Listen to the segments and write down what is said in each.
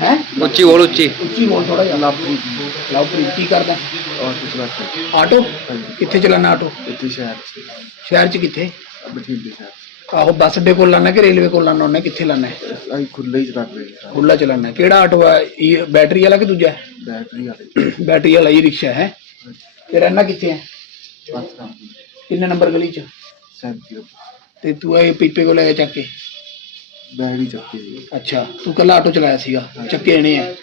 ਹੈ ਉੱਚੀ ਬੋਲ ਉੱਚੀ ਉੱਚੀ ਬੋਲ ਥੋੜਾ ਜਿਹਾ ਲਵਪ੍ਰੀਤ ਲਵਪ੍ਰੀਤ ਕੀ ਕਰਦਾ ਔਰ ਕੁਝ ਬਾਤ ਆਟੋ ਕਿੱਥੇ ਚਲਾਣਾ ਆਟੋ ਇੱਥੇ ਸ਼ਹਿਰ ਚ ਸ਼ਹਿਰ 'ਚ ਕਿੱਥੇ ਬਠਿੰਡੇ ਸ਼ਹਿਰ ਆਹੋ ਬੱਸ ਅੱਡੇ ਕੋਲ ਲਾਣਾ ਕਿ ਰੇਲਵੇ ਕੋਲ ਲਾਣਾ ਉਹਨੇ ਕਿੱਥੇ ਲਾਣਾ ਅਸੀਂ ਖੁੱਲੇ ਹੀ ਚਲਾ ਰਹੇ ਹਾਂ ਖੁੱਲਾ ਚਲਾਣਾ ਕਿਹੜਾ ਆਟੋ ਹੈ ਇਹ ਬੈਟਰੀ ਵਾਲਾ ਕਿ ਦੂਜਾ ਹੈ? ਬੈਟਰੀ ਵਾਲੇ ਬੈਟਰੀ ਵਾਲਾ ਹੀ ਰਿਕਸ਼ਾ ਹੈ ਤੇ ਰਹਿਣਾ ਕਿੱਥੇ ਹੈ ਬਸ ਕੰਮ ਕਿੰਨੇ ਨੰਬਰ ਗਲੀ 'ਚ ਸੈਂਤੀ ਤੇ ਤੂੰ ਇਹ ਪੀਪੇ ਕੋਲ ਲੈ ਕੇ ਚੱਕ ਕੇ ਬੈਗ ਹੀ ਚੱਕੀ ਜੀ ਅੱਛਾ ਤੂੰ ਕੱਲਾ ਆਟੋ ਚਲਾਇਆ ਸੀਗਾ ਚੱਕੇ ਨੇ ਹੈ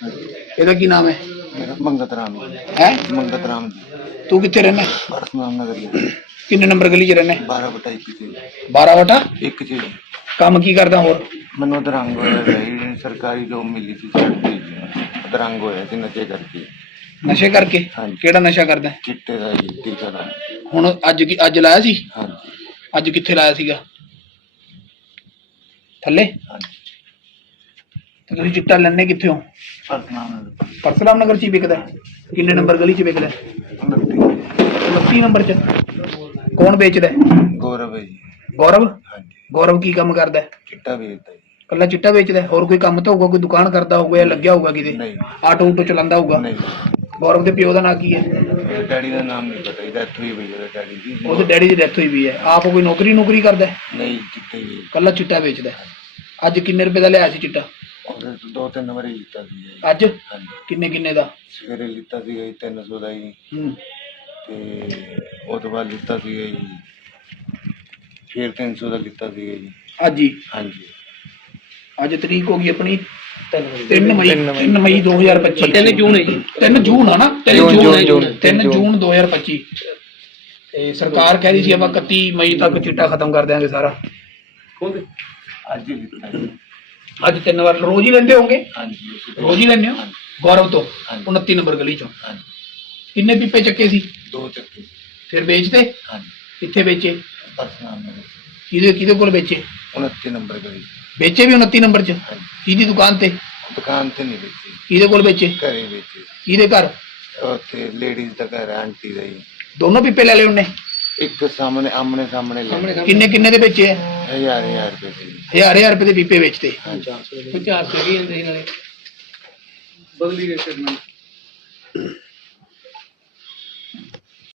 ਇਹਦਾ ਕੀ ਨਾਮ ਹੈ? ਮੇਰਾ ਮੰਗਤ ਰਾਮ ਜੀ। ਹੈ? ਮੰਗਤ ਰਾਮ ਜੀ। ਤੂੰ ਕਿੱਥੇ ਰਹਿਣਾ ਪਰਸਨਾਮ ਨਗਰ ਜੀ ਕਿੰਨੇ ਨੰਬਰ ਗਲੀ 'ਚ ਰਹਿਣਾ 12 ਬਟਾ ਇੱਕ ਜੀ। 12 ਵਟਾ? ਇੱਕ ਜੀ। ਕੰਮ ਕੀ ਕਰਦਾ ਹੋਰ? ਮੈਨੂੰ ਦਰੰਗ ਹੋਇਆ ਸੀ। ਸਰਕਾਰੀ ਜੋਬ ਮਿਲੀ ਸੀ ਦਰੰਗ ਹੋਇਆ ਸੀ ਨਸ਼ੇ ਕਰਕੇ। ਨਸ਼ੇ ਕਰਕੇ? ਹਾਂਜੀ। ਕਿਹੜਾ ਨਸ਼ਾ ਕਰਦਾ? ਹੈ? ਚਿੱਟੇ ਦਾ ਜੀ ਟੀਕਾ ਦਾ। ਹੁਣ ਅੱਜ ਕੀ ਅੱਜ ਲਾਇਆ ਸੀ? ਹਾਂਜੀ। ਅੱਜ ਕਿੱਥੇ ਲਾਇਆ ਸੀਗਾ? ਥੱਲੇ? ਤੇ ਤੁਸੀਂ ਚਿੱਟਾ ਲੈਣੇ ਕਿੱਥੇ ਹੋ? ਪਰਸਰਾਮ ਨਗਰ ਚ ਹੀ ਵਿਕਦਾ ਹੈ? ਕਿੰਨੇ ਨੰਬਰ ਗਲੀ ਚ ਵਿਕਦਾ ਹੈ? 29 29 ਨੰਬਰ ਚ। ਕੌਣ ਵੇਚਦਾ ਹੈ? ਗੌਰਵ ਹੈ ਜੀ। ਗੌਰਵ? ਹਾਂਜੀ। ਗੌਰਵ ਕੀ ਕੰਮ ਕਰਦਾ ਹੈ? ਚਿੱਟਾ ਵੇਚਦਾ ਜੀ। ਕੱਲਾ ਚਿੱਟਾ ਵੇਚਦਾ ਹੈ? ਹੋਰ ਕੋਈ ਕੰਮ ਤਾਂ ਹੋਊਗਾ? ਕੋਈ ਦੁਕਾਨ ਕਰਦਾ ਹੋਊਗਾ ਜਾਂ ਲੱਗਿਆ ਹੋਊਗਾ ਕਿਤੇ? ਨਹੀਂ। ਆਟੋ ਊਟੋ ਚਲਾਉਂਦਾ ਹੋਊਗਾ? ਨਹੀਂ। ਗੌਰਵ ਦੇ ਪਿਓ ਦਾ ਨਾਂ ਕੀ ਹੈ? ਮੇਰੇ ਡੈਡੀ ਦਾ ਨਾਮ ਨਹੀਂ ਪਤਾ ਇਹਦਾ ਇੱਥੋਂ ਹੀ ਉਹਦੇ ਡੈਡੀ ਦੀ। ਉਹਦੇ ਡੈਡੀ ਦੀ ਡੈਥ ਹੋਈ ਵੀ ਹੈ। ਆਪ ਕੋਈ ਨੌਕਰੀ ਨੌਕਰੀ ਕਰਦਾ ਹੈ? ਨਹੀਂ ਚਿੱਟੇ ਜੀ ਕੱਲਾ ਚਿੱਟਾ ਵੇਚਦਾ ਹੈ। ਅੱਜ ਕਿੰਨੇ ਰੁਪਏ ਦਾ ਲਿਆ ਸੀ ਚਿੱਟਾ? ਉਹਦੇ ਤੋਂ ਦੋ ਤਿੰਨ ਵਾਰੀ ਲਿੱਤਾ ਸੀ ਜੀ। ਅੱਜ? ਹਾਂਜੀ। ਕਿੰਨੇ ਕਿੰਨੇ ਦਾ? ਸਵੇਰੇ ਲਿੱਤਾ ਸੀ ਜੀ 300 ਦਾ ਜੀ। ਹੂੰ। ਤੇ ਉਹ ਤੋਂ ਬਾਅਦ ਲਿੱਤਾ ਸੀ ਜੀ ਫਿਰ 300 ਦਾ ਲਿੱਤਾ ਸੀ ਜੀ। ਅੱਜ ਹੀ? ਹਾਂਜੀ। ਅੱਜ ਤਰੀਕ ਹੋ ਗਈ ਆਪਣੀ? 3 ਮਈ। 3 ਮਈ 2025 ਤਿੰਨ ਜੂਨ ਹੈ ਜੀ। 3 ਜੂਨ ਆ ਨਾ? 3 ਜੂਨ, ਜੂਨ ਜੂਨ, 3 ਜੂਨ। 2025 ਤੇ ਸਰਕਾਰ ਕਹਿ ਰਹੀ ਸੀ ਆਪਾਂ 31 ਮਈ ਤੱਕ ਚਿੱਟਾ ਖਤਮ ਕਰ ਦਿਆਂਗੇ ਸਾਰਾ। ਅੱਜ ਹੀ ਲਿੱਤਾ ਜੀ। ਅੱਜ ਤਿੰਨ ਵਾਰ ਰੋਜ਼ ਹੀ ਲੈਂਦੇ ਹੋਗੇ ਹਾਂਜੀ। ਰੋਜ਼ ਹੀ ਲੈਂਦੇ ਹੋ ਗੌਰਵ ਤੋਂ? ਹਾਂਜੀ। 29 ਨੰਬਰ ਗਲੀ ਚੋਂ? ਹਾਂਜੀ। ਕਿੰਨੇ ਪੀਪੇ ਚੱਕੇ ਸੀ? ਦੋ ਚੱਕੇ। ਫਿਰ ਵੇਚਦੇ? ਹਾਂਜੀ। ਕਿੱਥੇ ਵੇਚੇ? ਕਿਹਦੇ ਕਿਹਦੇ ਕੋਲ ਵੇਚੇ? 29 ਨੰਬਰ ਗਲੀ। ਵੇਚੇ ਵੀ 29 ਨੰਬਰ 'ਚ? ਹਾਂਜੀ। ਕਿਹਦੀ ਦੁਕਾਨ ਤੇ? ਦੁਕਾਨ ਤੇ ਨਹੀਂ ਵੇਚੀ। ਕਿਹਦੇ ਕੋਲ ਵੇਚੇ? ਘਰੇ ਵੇਚੀ। ਕਿਹਦੇ ਘਰ? ਉੱਥੇ ਲੇਡੀਜ਼ ਦਾ ਘਰ ਹੈ, ਆਂਟੀ ਦਾ ਜੀ ਦੋਨੋਂ ਪੀਪੇ ਲੈ ਲਏ ਉਹਨੇ? ਇੱਕ ਸਾਹਮਣੇ ਆਮਣੇ ਸਾਹਮਣੇ ਲੈ ਕਿੰਨੇ ਕਿੰਨੇ ਦੇ ਵੇਚੇ ਆ ਹਜ਼ਾਰ ਹਜ਼ਾਰ ਰੁਪਏ ਦੇ। ਹਜ਼ਾਰ ਹਜ਼ਾਰ ਰੁਪਏ ਦੇ ਪੀਪੇ ਵੇਚਦੇ ਹਾਂਜੀ। 400 ਰੁਪਏ ਨਾਲੇ। ਬਦਲੀ ਰੇਟ